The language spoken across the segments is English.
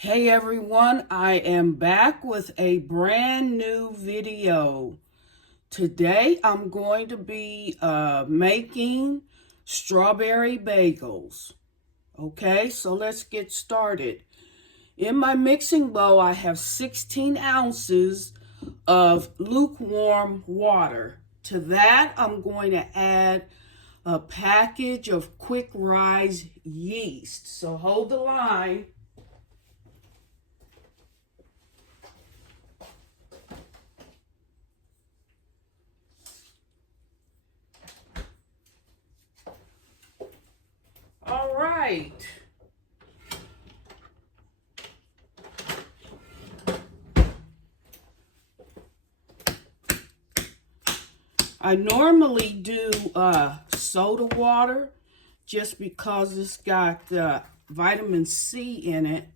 Hey everyone, I am back with a brand new video. Today I'm going to be making strawberry bagels. Okay, so let's get started. In my mixing bowl I have 16 ounces of lukewarm water. To that I'm going to add a package of quick rise yeast. So hold the line. All right. I normally do soda water just because it's got vitamin C in it.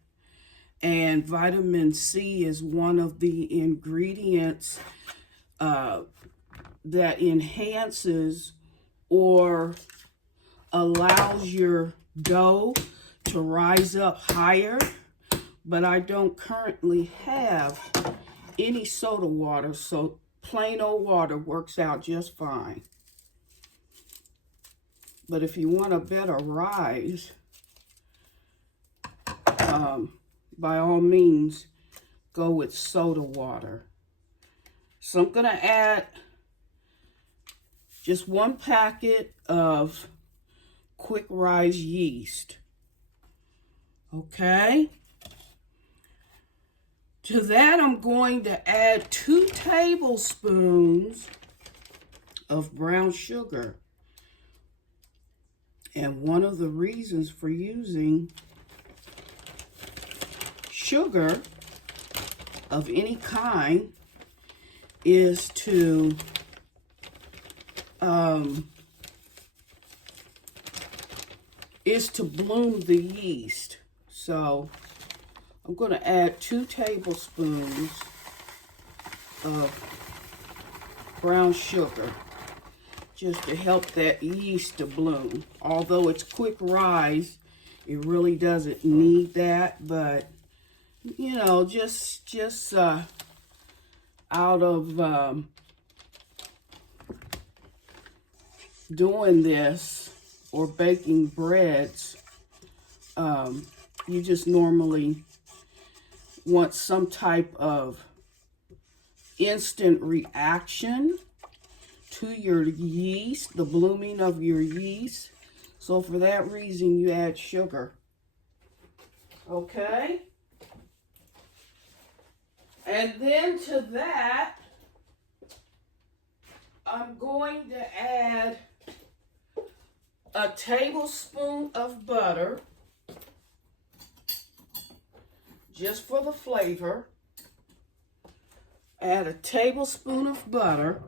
And vitamin C is one of the ingredients that enhances or allows your dough to rise up higher. But I don't currently have any soda water, so plain old water works out just fine. But if you want a better rise, by all means, go with soda water. So I'm going to add just one packet of quick rise yeast. Okay. To that, I'm going to add 2 tablespoons of brown sugar. And one of the reasons for using sugar of any kind is to bloom the yeast. So I'm going to add 2 tablespoons of brown sugar just to help that yeast to bloom. Although it's quick rise, it really doesn't need that, but you know, just out of doing this or baking breads, you just normally want some type of instant reaction to your yeast, the blooming of your yeast. So for that reason, you add sugar. Okay? And then to that, I'm going to add a tablespoon of butter, just for the flavor. Add a tablespoon of butter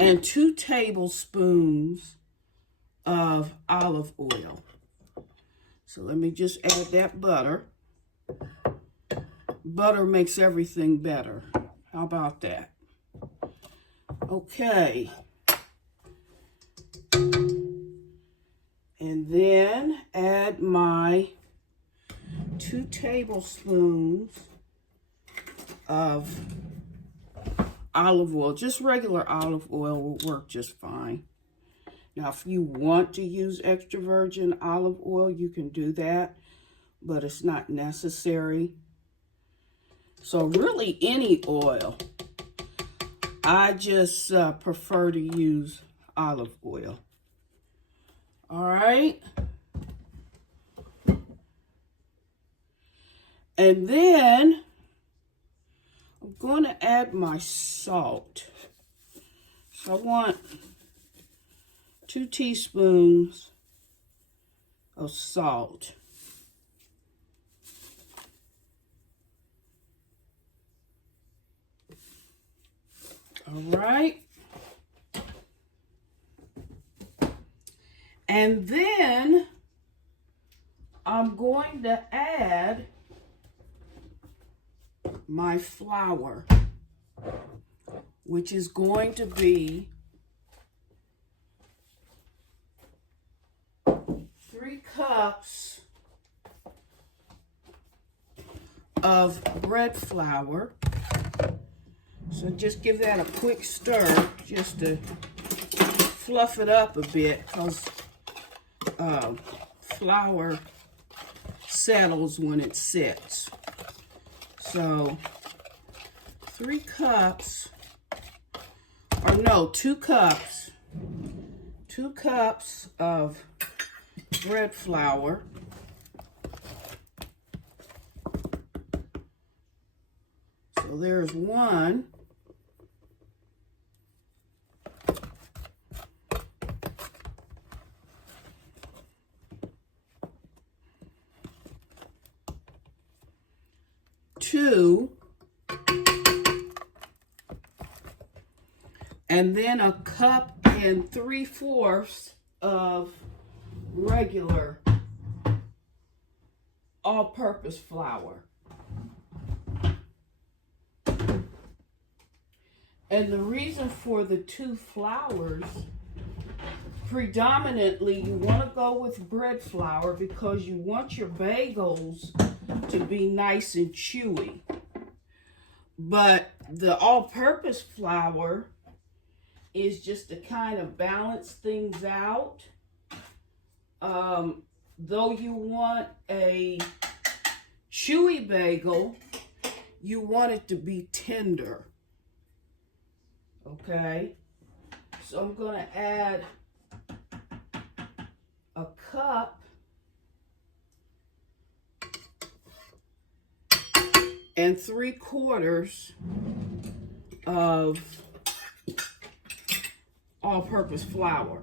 and 2 tablespoons of olive oil. So let me just add that butter. Butter makes everything better. How about that? Okay. And then add my 2 tablespoons of olive oil. Just regular olive oil will work just fine. Now, if you want to use extra virgin olive oil, you can do that, but it's not necessary. So really any oil. I just prefer to use olive oil. All right. And then I'm going to add my salt. So I want 2 teaspoons of salt. All right. And then I'm going to add my flour, which is going to be 3 cups of bread flour. So just give that a quick stir just to fluff it up a bit, because flour settles when it sits. So 3 cups, or no, 2 cups. 2 cups of bread flour. So there's 1. 2, and then 1 cup and 3/4 of regular all-purpose flour. And the reason for the 2 flours, predominantly you want to go with bread flour because you want your bagels to be nice and chewy. But the all-purpose flour is just to kind of balance things out. Though you want a chewy bagel, you want it to be tender. Okay? So I'm going to add 1 cup and 3/4 of all-purpose flour.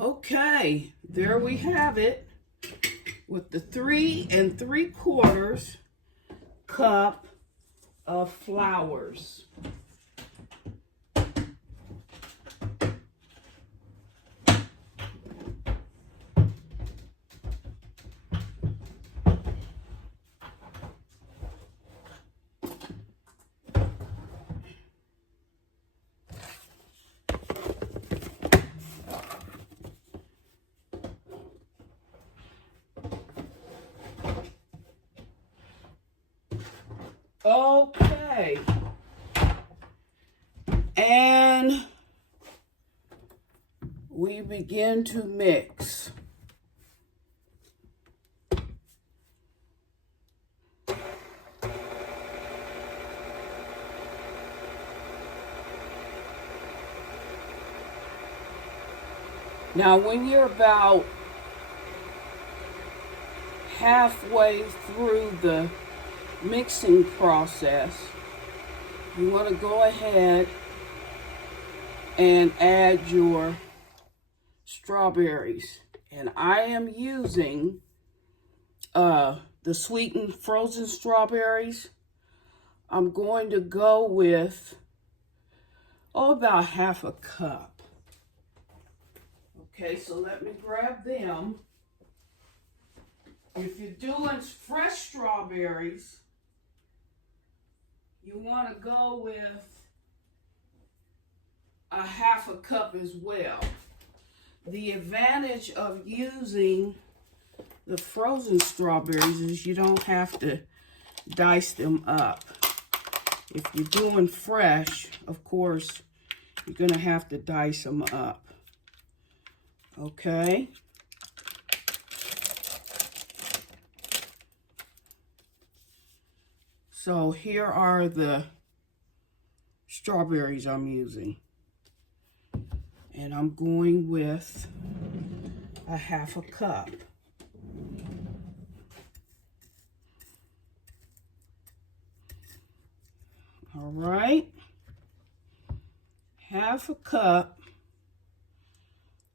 Okay, there we have it, with the 3 3/4 cup of flours. Okay, and we begin to mix. Now, when you're about halfway through the mixing process, you want to go ahead and add your strawberries. And I am using the sweetened frozen strawberries. I'm going to go with about 1/2 cup. Okay, so let me grab them. If you're doing fresh strawberries, you want to go with 1/2 cup as well. The advantage of using the frozen strawberries is you don't have to dice them up. If you're doing fresh, of course, you're going to have to dice them up. Okay? So here are the strawberries I'm using. And I'm going with 1/2 cup. All right. 1/2 cup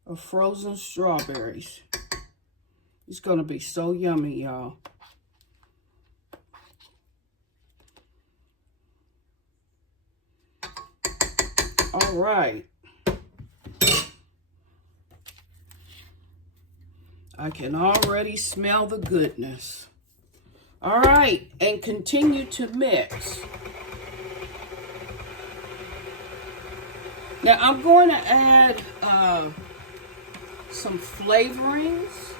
of frozen strawberries. It's going to be so yummy, y'all. All right. I can already smell the goodness. All right, and continue to mix. Now I'm going to add some flavorings.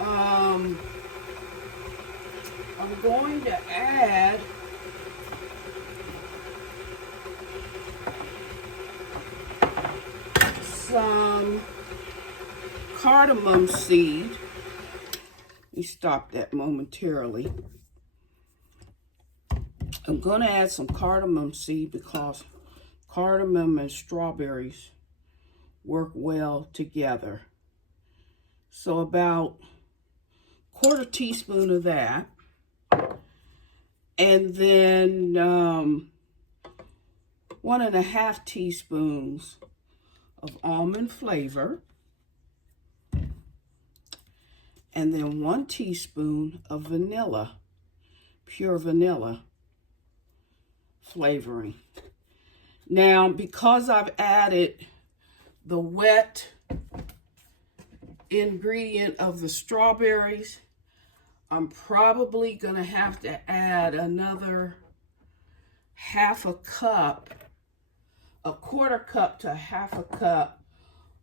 I'm going to add some cardamom seed. Let me stop that momentarily. I'm going to add some cardamom seed because cardamom and strawberries work well together. So about 1/4 teaspoon of that. And then 1½ teaspoons of almond flavor. And then 1 teaspoon of vanilla, pure vanilla flavoring. Now, because I've added the wet ingredient of the strawberries, I'm probably going to have to add another 1/2 cup, 1/4 cup to 1/2 cup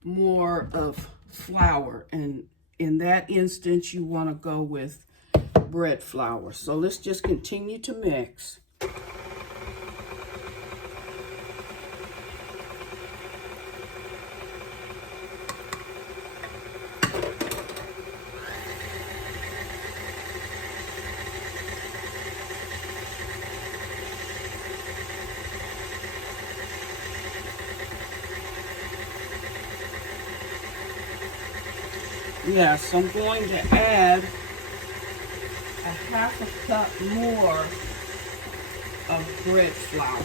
more of flour. And in that instance, you want to go with bread flour. So let's just continue to mix. Yes, I'm going to add 1/2 cup more of bread flour.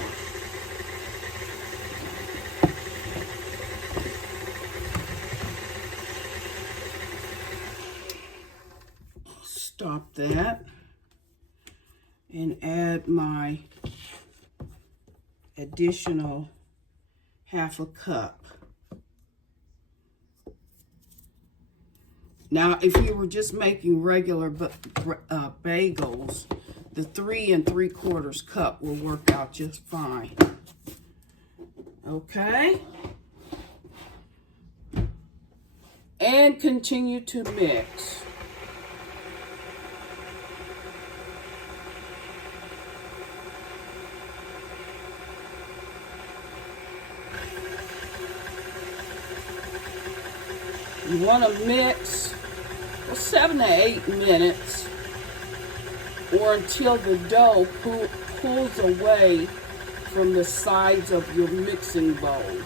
Stop that and add my additional 1/2 cup. Now, if you were just making regular bagels, the 3 3/4 cup will work out just fine. Okay? And continue to mix. You want to mix 7 to 8 minutes, or until the dough pulls away from the sides of your mixing bowl.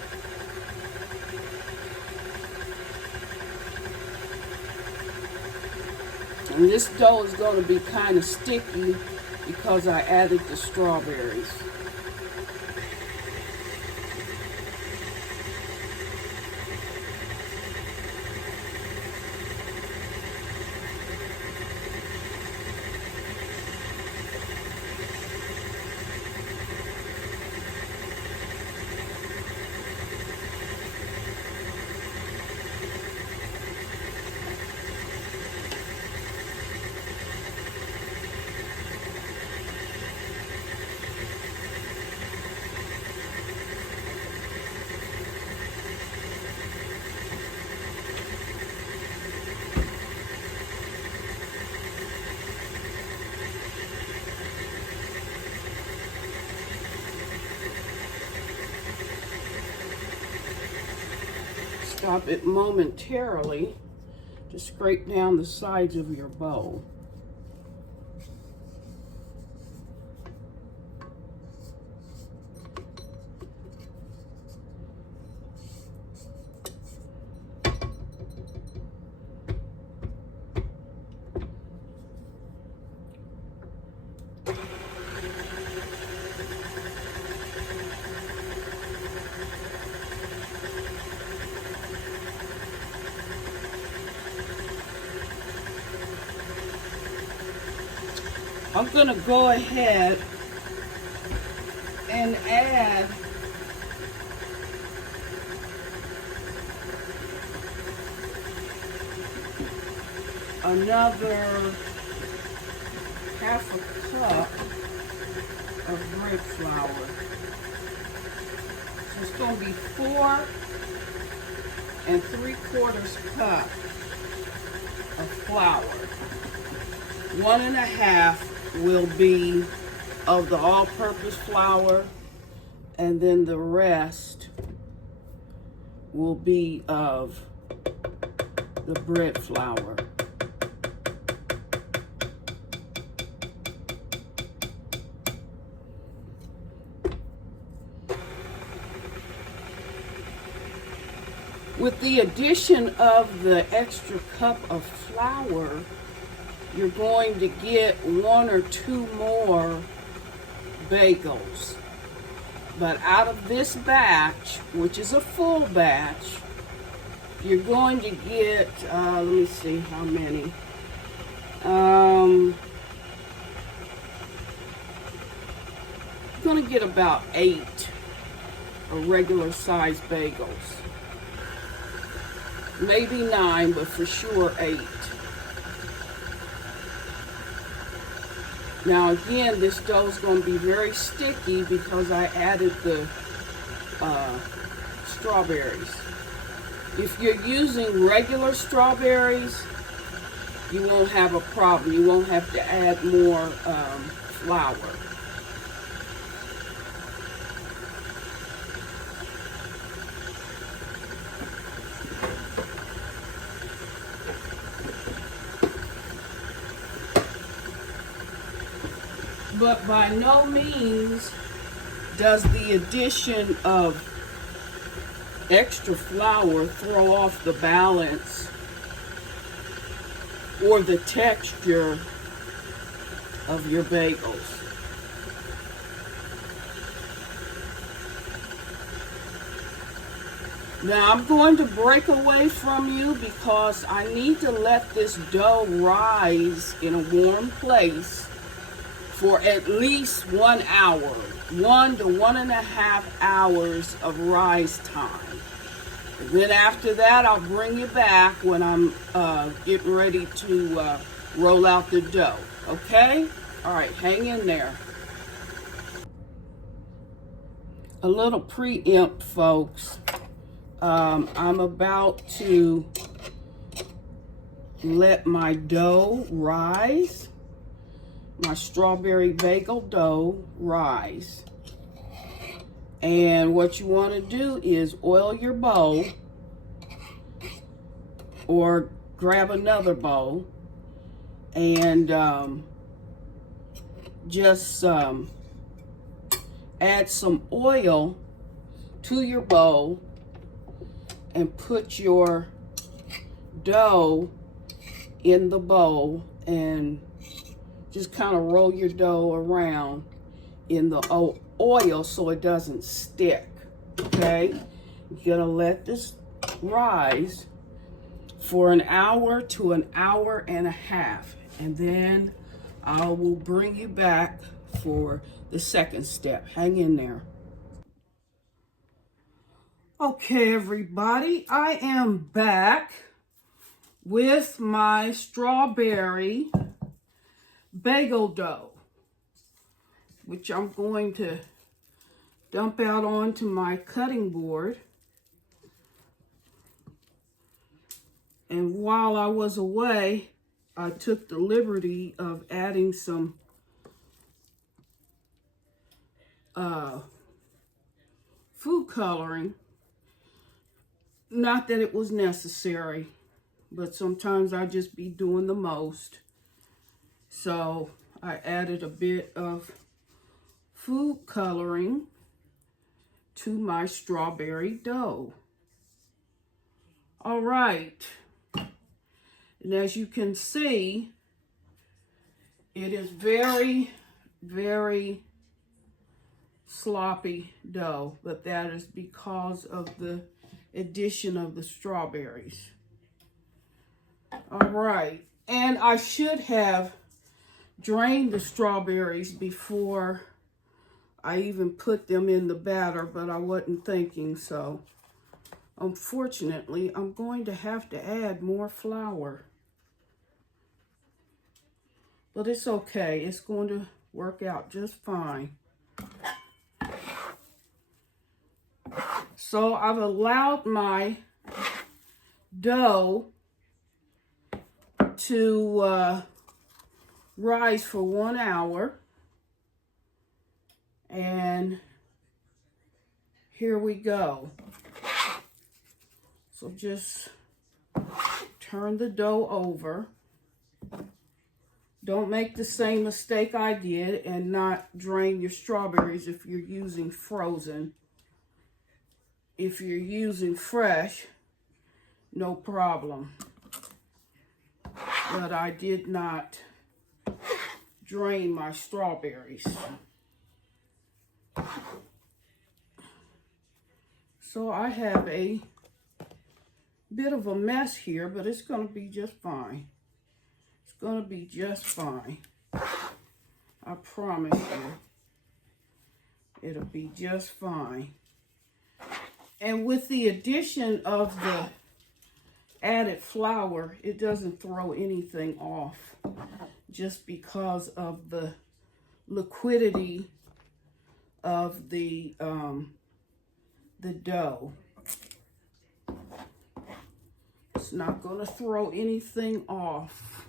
And this dough is going to be kind of sticky because I added the strawberries. Stop it momentarily to scrape down the sides of your bowl. I'm going to go ahead and add another half a cup of bread flour. So it's going to be 4 3/4 cup of flour. 1.5 will be of the all-purpose flour, and then the rest will be of the bread flour. With the addition of the extra cup of flour, you're going to get 1 or 2 more bagels. But out of this batch, which is a full batch, you're going to get, let me see how many. You're going to get about 8 regular sized bagels. Maybe 9, but for sure 8. Now again, this dough is going to be very sticky because I added the strawberries. If you're using regular strawberries, you won't have a problem. You won't have to add more flour. But by no means does the addition of extra flour throw off the balance or the texture of your bagels. Now I'm going to break away from you because I need to let this dough rise in a warm place for at least 1 hour, 1 to 1.5 hours of rise time. And then after that, I'll bring you back when I'm getting ready to roll out the dough, okay? All right, hang in there. A little preempt, folks. I'm about to let my dough rise. My strawberry bagel dough rise. And what you want to do is oil your bowl or grab another bowl and just add some oil to your bowl and put your dough in the bowl and just kind of roll your dough around in the oil so it doesn't stick, okay? You're gonna let this rise for 1 hour to 1.5 hours, and then I will bring you back for the second step. Hang in there. Okay, everybody, I am back with my strawberry bagel dough, which I'm going to dump out onto my cutting board. And while I was away, I took the liberty of adding some food coloring. Not that it was necessary, but sometimes I just be doing the most. So I added a bit of food coloring to my strawberry dough. All right. And as you can see, it is very, very sloppy dough, but that is because of the addition of the strawberries. All right. And I should have drained the strawberries before I even put them in the batter, but I wasn't thinking, so unfortunately I'm going to have to add more flour. but it's okay. It's going to work out just fine. So I've allowed my dough to rise for 1 hour. And here we go. So just turn the dough over. Don't make the same mistake I did and not drain your strawberries if you're using frozen. If you're using fresh, no problem. But I did not drain my strawberries. So I have a bit of a mess here, but it's going to be just fine. It's going to be just fine. I promise you. It'll be just fine. And with the addition of the added flour, it doesn't throw anything off just because of the liquidity of the dough. It's not going to throw anything off.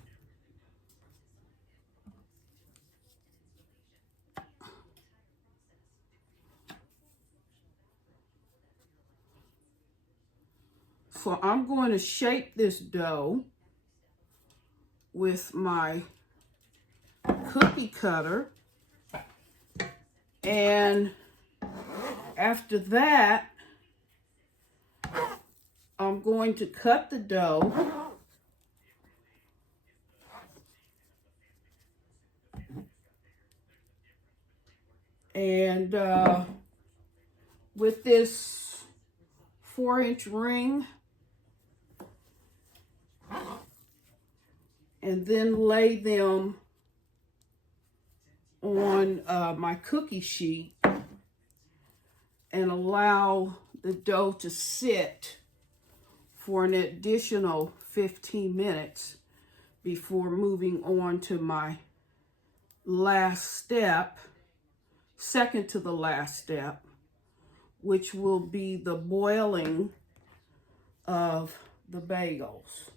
So I'm going to shape this dough with my cookie cutter. And after that, I'm going to cut the dough and with this 4-inch ring, and then lay them on my cookie sheet and allow the dough to sit for an additional 15 minutes before moving on to my last step, second to the last step, which will be the boiling of the bagels.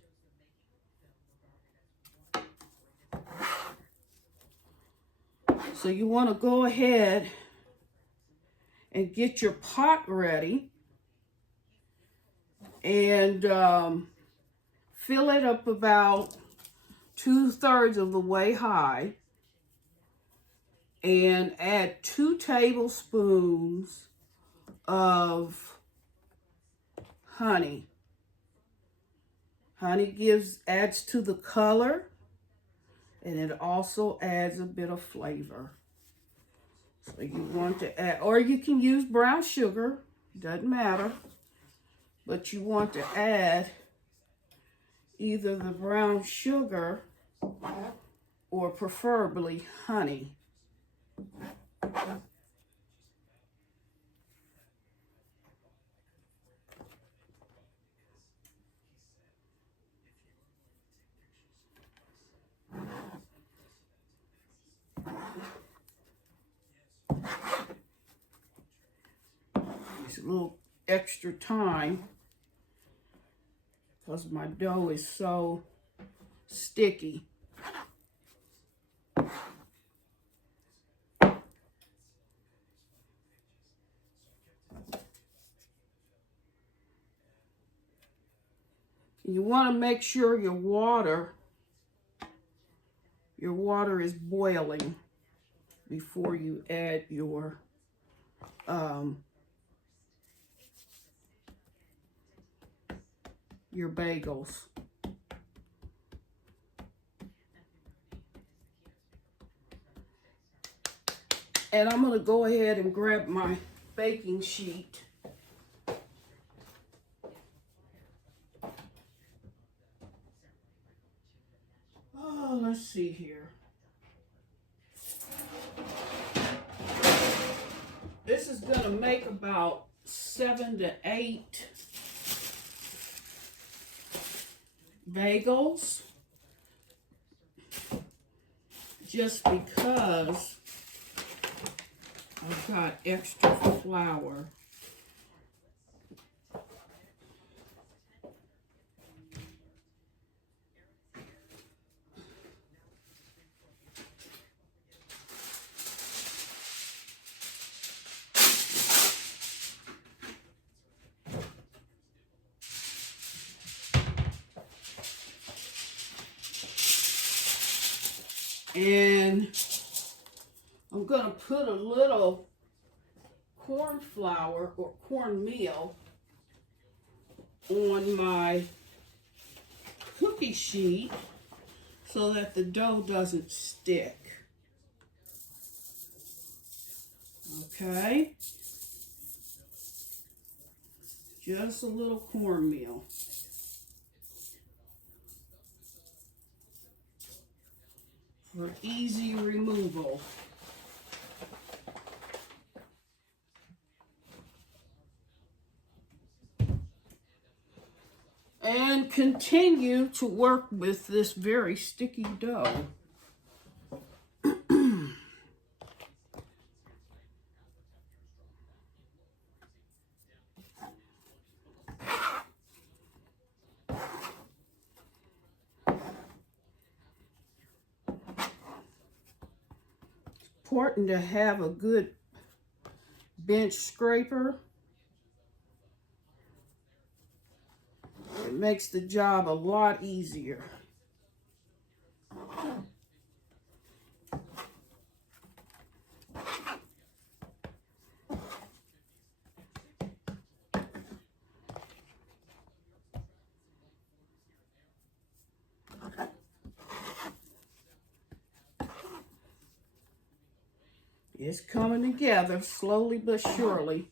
So you want to go ahead and get your pot ready and fill it up about 2/3 of the way high and add 2 tablespoons of honey. Honey adds to the color, and it also adds a bit of flavor. So you want to add, or you can use brown sugar, doesn't matter. But you want to add either the brown sugar or preferably honey. It's a little extra time because my dough is so sticky. You want to make sure your water is boiling before you add your bagels. And I'm going to go ahead and grab my baking sheet. Oh, let's see here. This is going to make about 7 to 8 bagels. just because I've got extra flour. And I'm going to put a little corn flour or cornmeal on my cookie sheet so that the dough doesn't stick. Okay? Just a little cornmeal. For easy removal. And continue to work with this very sticky dough. Important to have a good bench scraper. It makes the job a lot easier. It's coming together slowly but surely.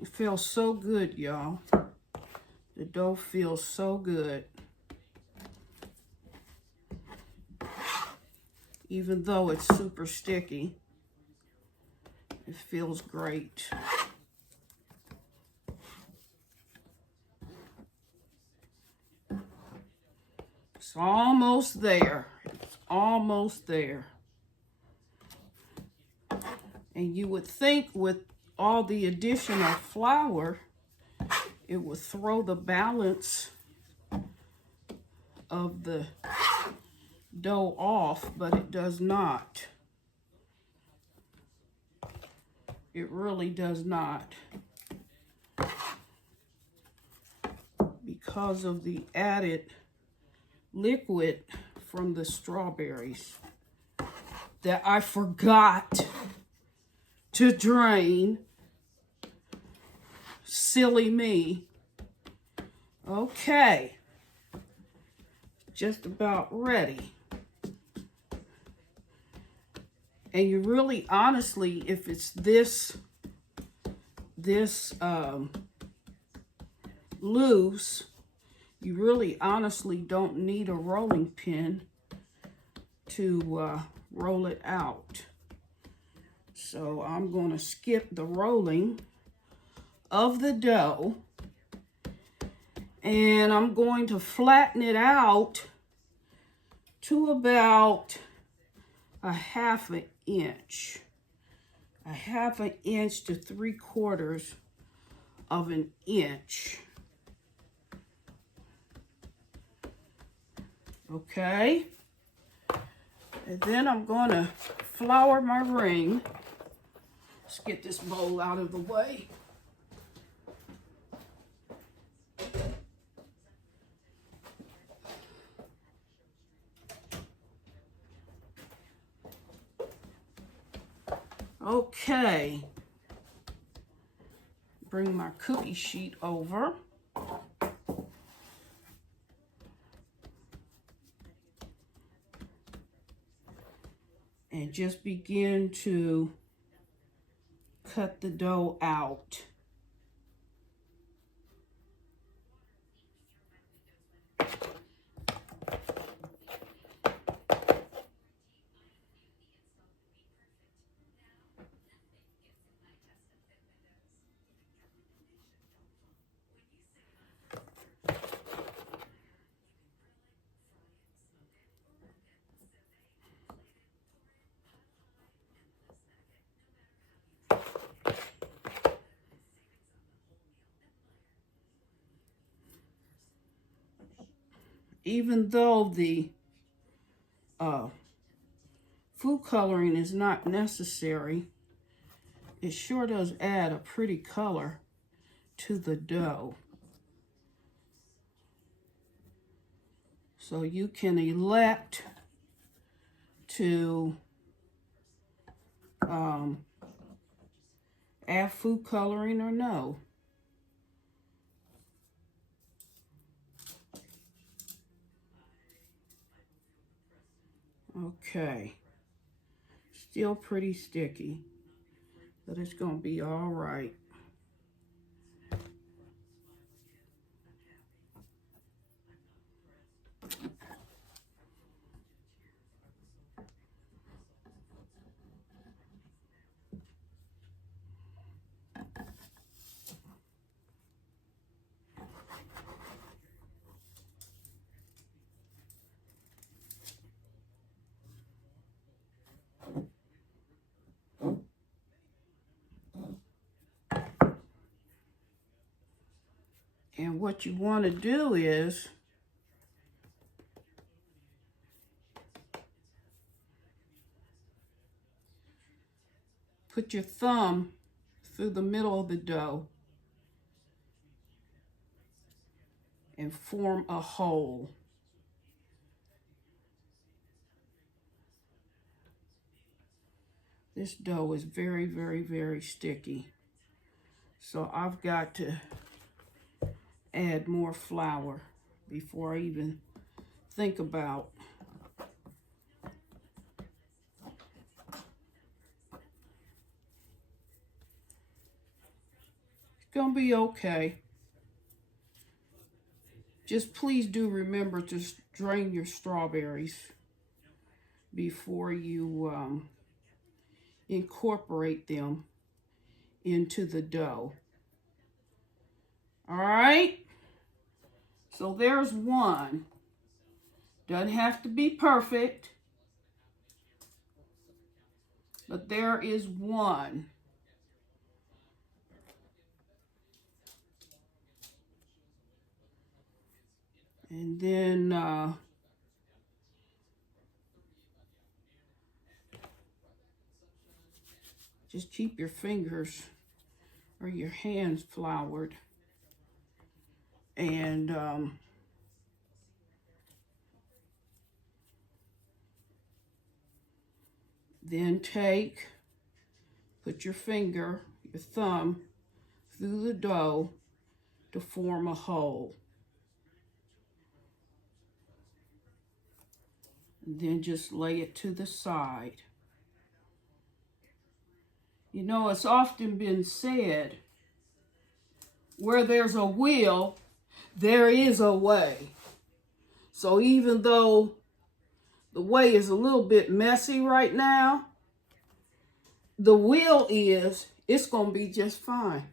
It feels so good, y'all. The dough feels so good. Even though it's super sticky, it feels great. It's almost there. It's almost there. And you would think with all the additional flour, it would throw the balance of the dough off, but it does not. It really does not. Because of the added liquid from the strawberries that I forgot to drain. Silly me. Okay. Just about ready. And you really, honestly, if it's this loose, you really honestly don't need a rolling pin to roll it out. So I'm going to skip the rolling of the dough, and I'm going to flatten it out to about a half an inch. A half an inch to 3/4 of an inch. Okay. And then I'm going to flour my ring Let's get this bowl out of the way. Okay. Bring my cookie sheet over. And just begin to cut the dough out. Even though the food coloring is not necessary, it sure does add a pretty color to the dough. So you can elect to add food coloring or no. Okay, still pretty sticky, but it's gonna be all right. And what you want to do is put your thumb through the middle of the dough and form a hole. This dough is very, very, very sticky. So I've got to add more flour before I even think about. It's gonna be okay. Just please do remember to drain your strawberries before you incorporate them into the dough. All right, so there's one. Doesn't have to be perfect, but there is one. And then just keep your fingers or your hands floured. And then put your finger, your thumb, through the dough to form a hole. And then just lay it to the side. You know, it's often been said, where there's a will, there is a way. So even though the way is a little bit messy right now, the will is, it's going to be just fine.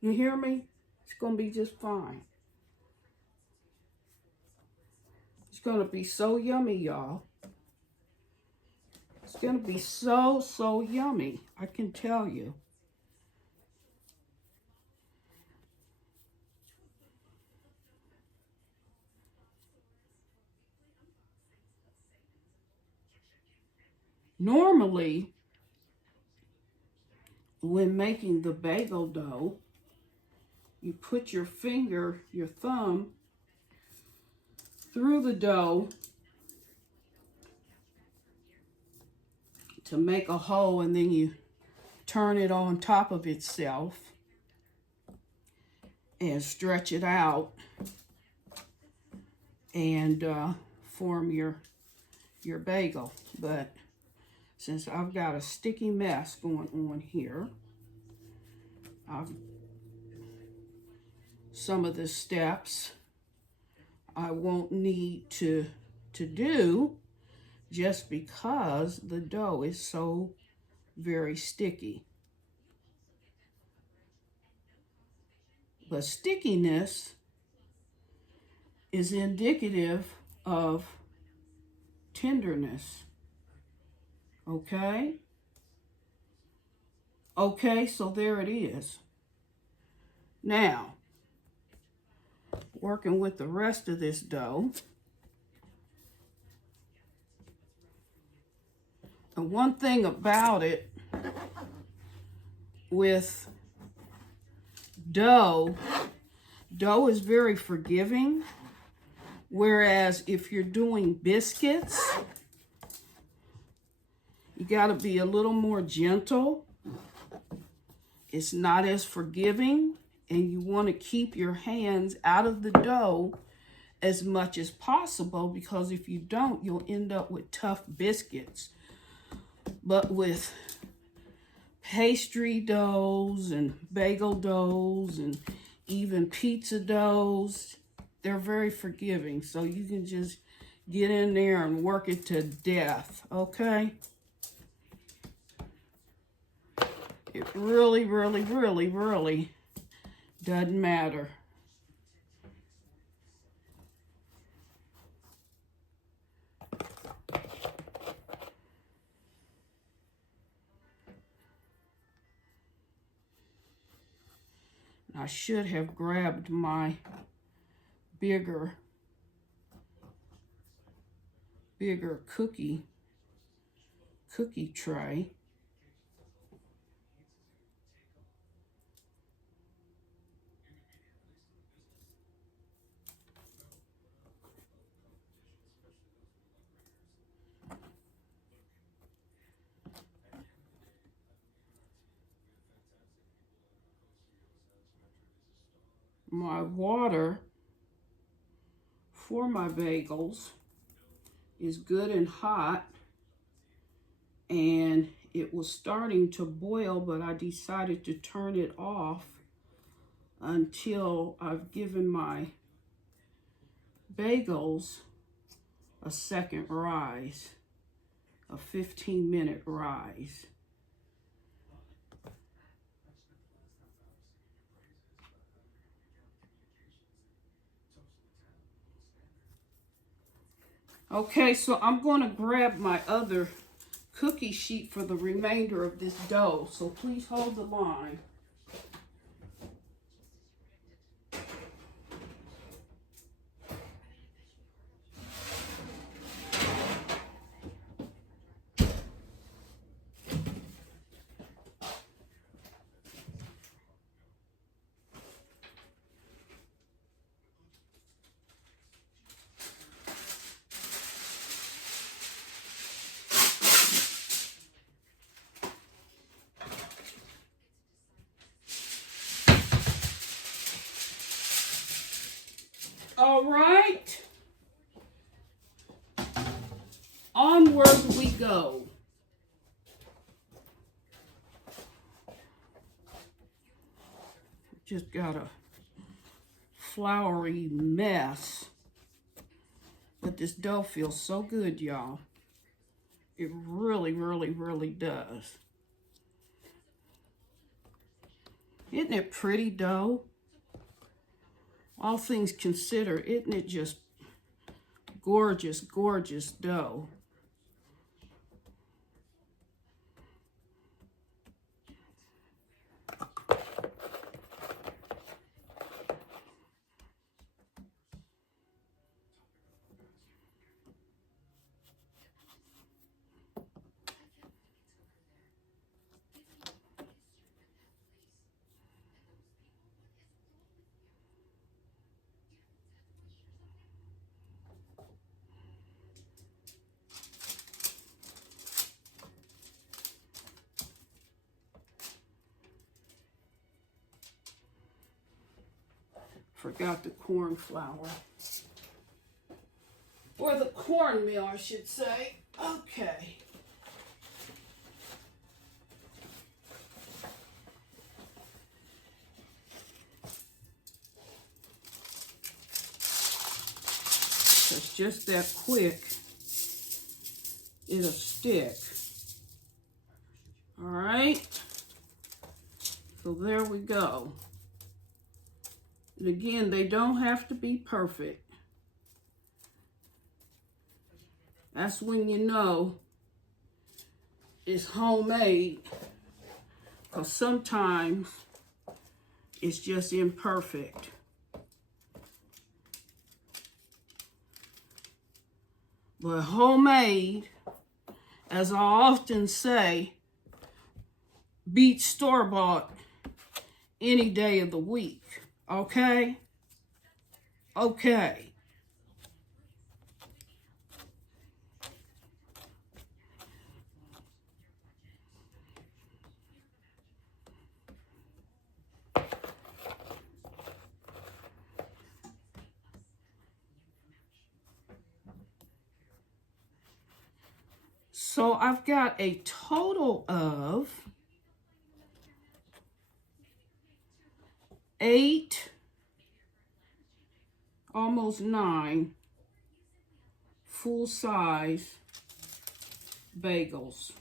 You hear me? It's going to be just fine. It's going to be so yummy, y'all. It's going to be so, so yummy. I can tell you. Normally, when making the bagel dough, you put your finger, your thumb, through the dough to make a hole, and then you turn it on top of itself and stretch it out and form your bagel. But since I've got a sticky mess going on here, some of the steps I won't need to do, just because the dough is so very sticky. But stickiness is indicative of tenderness. Okay? Okay, so there it is. Now, working with the rest of this dough. And one thing about it with dough is very forgiving. Whereas if you're doing biscuits, you got to be a little more gentle. It's not as forgiving, and you want to keep your hands out of the dough as much as possible, because if you don't, you'll end up with tough biscuits. But with pastry doughs and bagel doughs and even pizza doughs, they're very forgiving. So you can just get in there and work it to death, okay? It really, really, really, really doesn't matter. I should have grabbed my bigger cookie tray. My water for my bagels is good and hot, and it was starting to boil, but I decided to turn it off until I've given my bagels a second rise, a 15-minute rise. Okay, so I'm going to grab my other cookie sheet for the remainder of this dough, so please hold the line. All right, onward we go. Just got a floury mess, but this dough feels so good, y'all. It really, really, really does. Isn't it pretty dough? All things considered, isn't it just gorgeous, gorgeous dough? Forgot the corn flour. Or the cornmeal, I should say. Okay. It's just that quick. It'll stick. All right. So there we go. And again, they don't have to be perfect. That's when you know it's homemade, because sometimes it's just imperfect. But homemade, as I often say, beats store-bought any day of the week. Okay? Okay. So I've got a total of 8, almost 9 full-size bagels.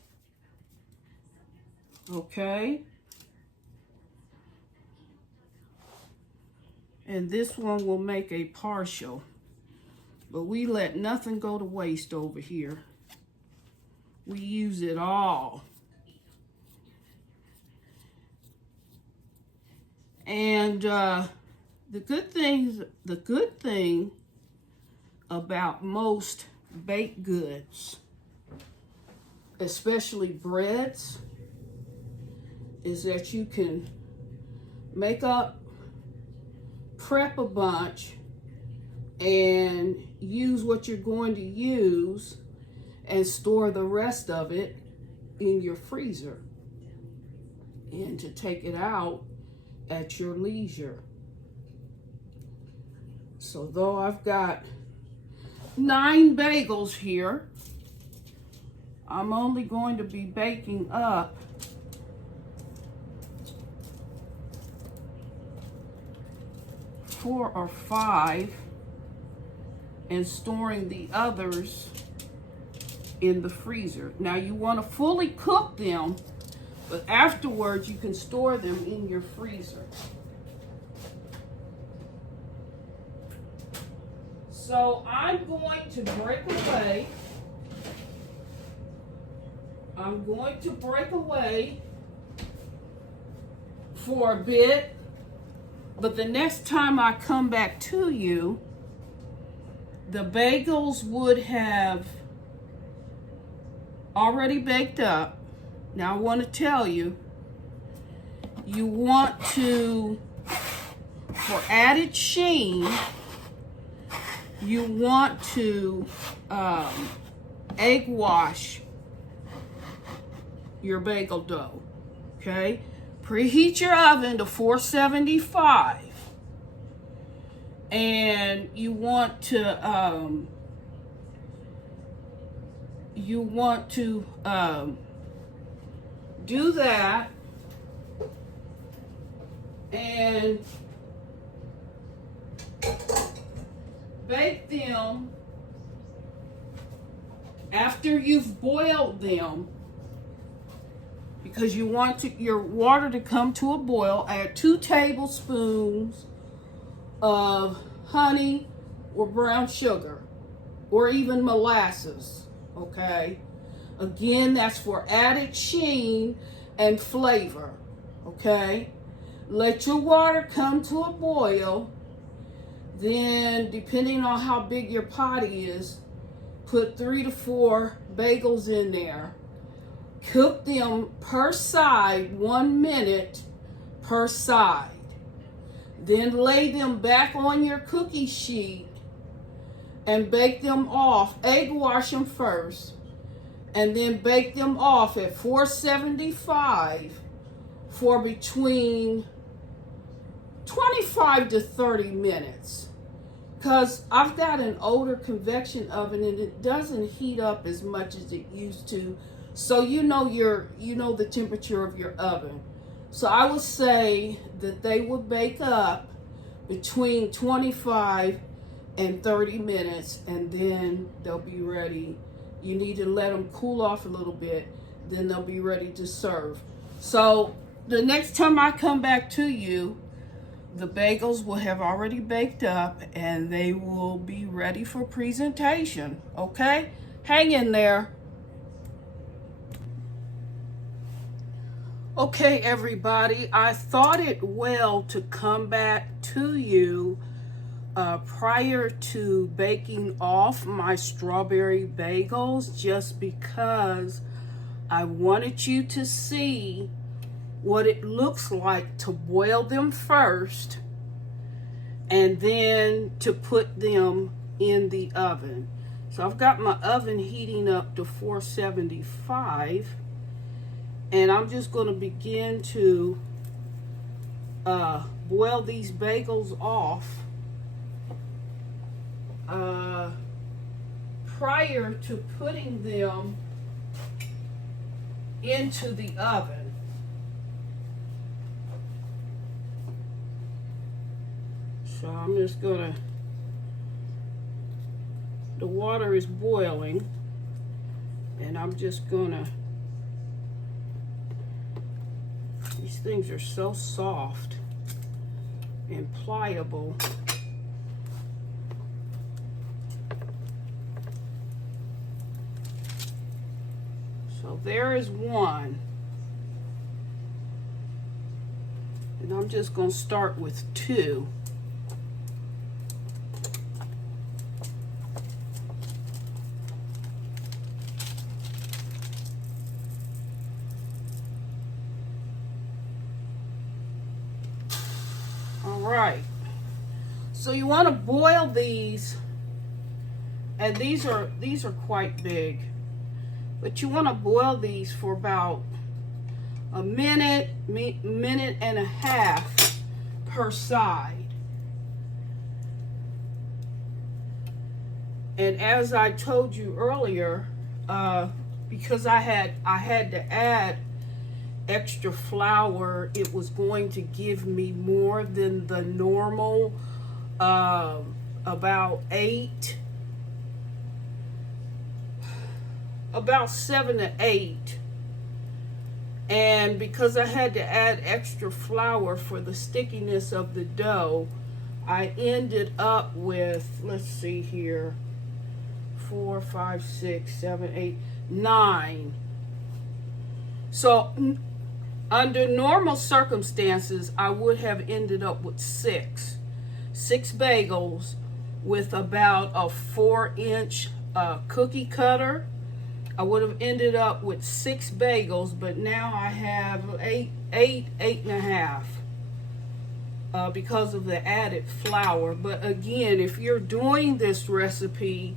Okay? And this one will make a partial. But we let nothing go to waste over here. We use it all. And the good thing about most baked goods, especially breads, is that you can prep a bunch and use what you're going to use and store the rest of it in your freezer and to take it out at your leisure. So though I've got 9 bagels here, I'm only going to be baking up 4 or 5 and storing the others in the freezer. Now you want to fully cook them, but afterwards you can store them in your freezer. So I'm going to break away. I'm going to break away for a bit, but the next time I come back to you, the bagels would have already baked up. Now I want to tell you, you want to, for added sheen, you want to egg wash your bagel dough, okay? Preheat your oven to 475, and you want to do that, and bake them after you've boiled them, because you want your water to come to a boil. Add 2 tablespoons of honey or brown sugar or even molasses, okay? Again, that's for added sheen and flavor, okay? Let your water come to a boil. Then, depending on how big your pot is, put 3 to 4 bagels in there. Cook them per side, 1 minute per side. Then lay them back on your cookie sheet and bake them off. Egg wash them first, and then bake them off at 475 for between 25 to 30 minutes. Because I've got an older convection oven and it doesn't heat up as much as it used to. So you know the temperature of your oven. So I would say that they will bake up between 25 and 30 minutes, and then they'll be ready. You need to let them cool off a little bit, then they'll be ready to serve. So the next time I come back to you, the bagels will have already baked up and they will be ready for presentation, okay? Hang in there. Okay, everybody, I thought it well to come back to you prior to baking off my strawberry bagels, just because I wanted you to see what it looks like to boil them first and then to put them in the oven. So I've got my oven heating up to 475, and I'm just going to begin to boil these bagels off prior to putting them into the oven. So I'm just gonna, the water is boiling, and I'm just gonna, these things are so soft and pliable. So there is one. And I'm just gonna start with two. Right, so you want to boil these, and these are quite big, but you want to boil these for about a minute and a half per side. And as I told you earlier, because I had to add extra flour, it was going to give me more than the normal, about 7 to 8. And because I had to add extra flour for the stickiness of the dough, I ended up with, let's see here, 4, 5, 6, 7, 8, 9. So under normal circumstances, I would have ended up with six bagels with about a 4-inch cookie cutter. I would have ended up with 6 bagels, but now I have eight and a half because of the added flour. But again, if you're doing this recipe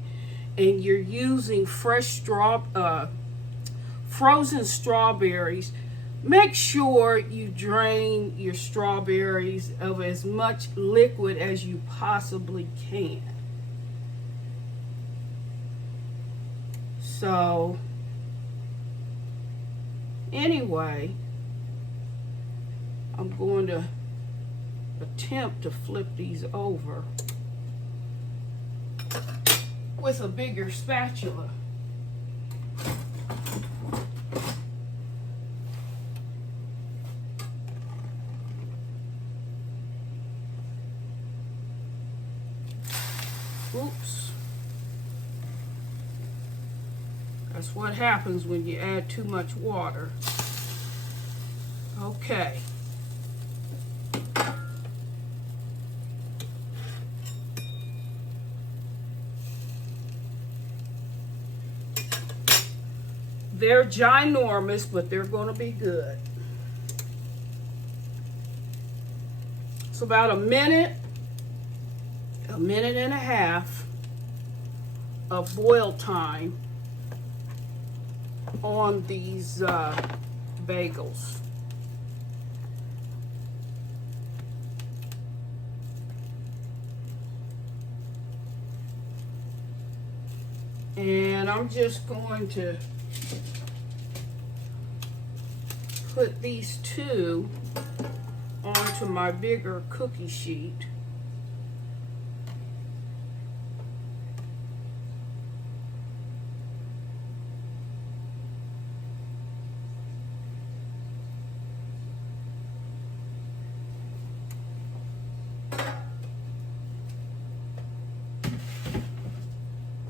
and you're using frozen strawberries, make sure you drain your strawberries of as much liquid as you possibly can. So, anyway, I'm going to attempt to flip these over with a bigger spatula. Oops. That's what happens when you add too much water. Okay. They're ginormous, but they're going to be good. It's about a minute and a half of boil time on these bagels. And I'm just going to put these two onto my bigger cookie sheet.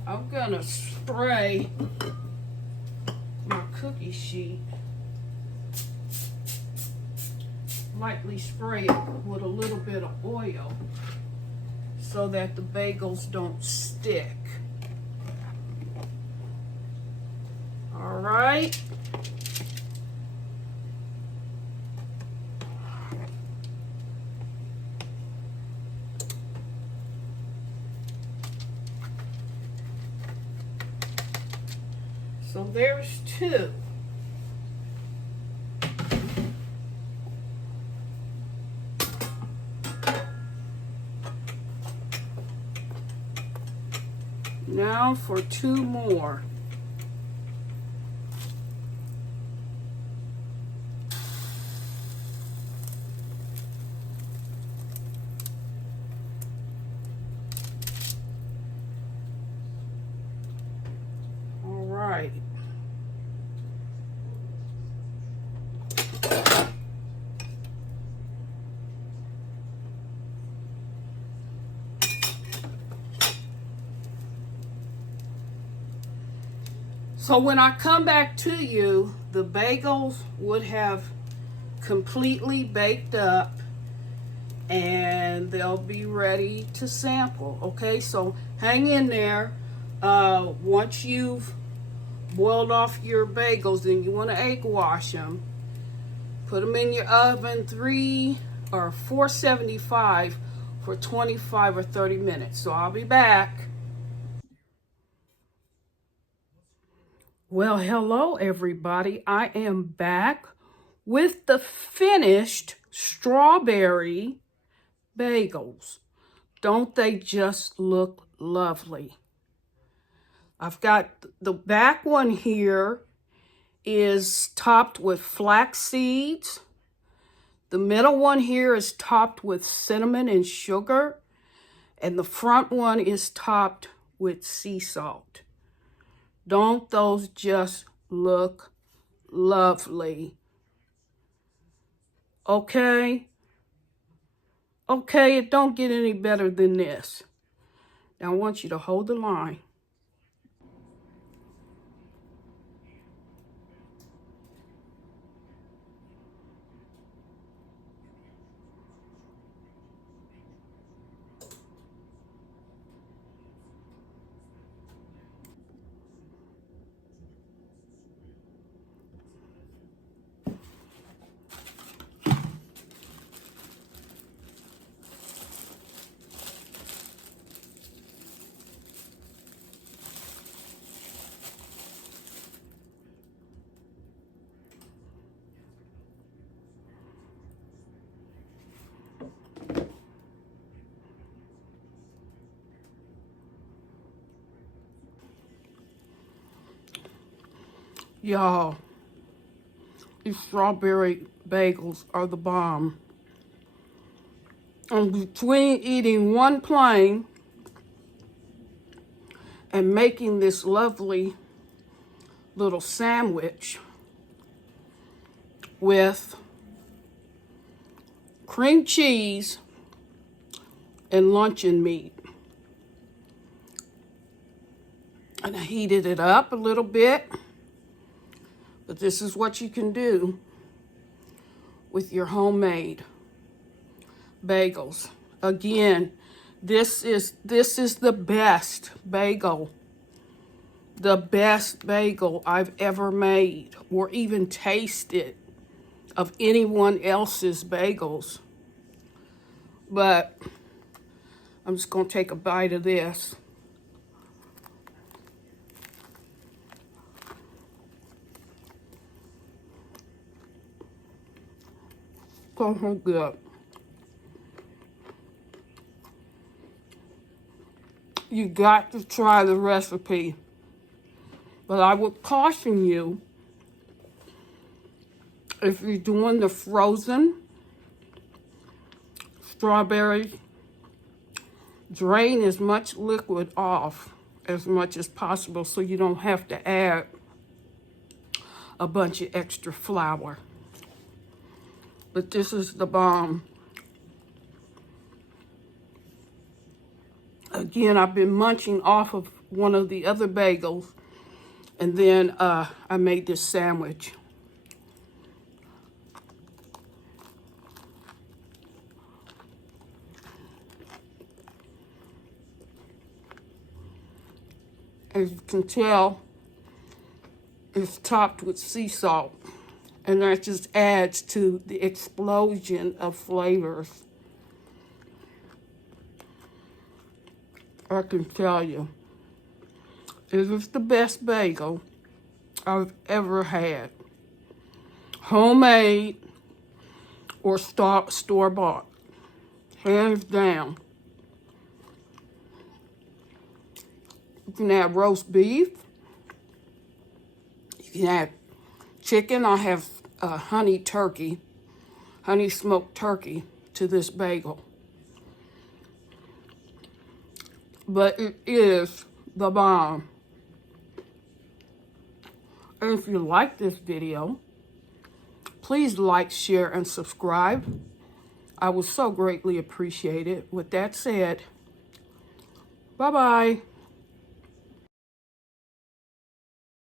I'm gonna spray my cookie sheet, lightly spray it with a little bit of oil so that the bagels don't stick. All right. So there's two. Now for two more. All right. So when I come back to you, the bagels would have completely baked up and they'll be ready to sample. Okay, so hang in there. Once you've boiled off your bagels, then you want to egg wash them. Put them in your oven 475 for 25 or 30 minutes. So I'll be back. Well, hello everybody. I am back with the finished strawberry bagels. Don't they just look lovely? I've got the back one here is topped with flax seeds. The middle one here is topped with cinnamon and sugar. And the front one is topped with sea salt. Don't those just look lovely? Okay? Okay, it don't get any better than this. Now I want you to hold the line. Y'all, these strawberry bagels are the bomb. And between eating one plain and making this lovely little sandwich with cream cheese and luncheon meat. And I heated it up a little bit, but this is what you can do with your homemade bagels. Again, this is the best bagel I've ever made or even tasted of anyone else's bagels. But I'm just gonna take a bite of this. So good. You got to try the recipe. But I would caution you, if you're doing the frozen strawberries, drain as much liquid off as much as possible so you don't have to add a bunch of extra flour. But this is the bomb. Again, I've been munching off of one of the other bagels, and then I made this sandwich. As you can tell, it's topped with sea salt, and that just adds to the explosion of flavors. I can tell you, it is the best bagel I've ever had. Homemade or store-bought, hands down. You can add roast beef. You can add chicken. I have honey smoked turkey to this bagel. But it is the bomb. And if you like this video, please like, share, and subscribe. I would so greatly appreciate it. With that said, bye-bye.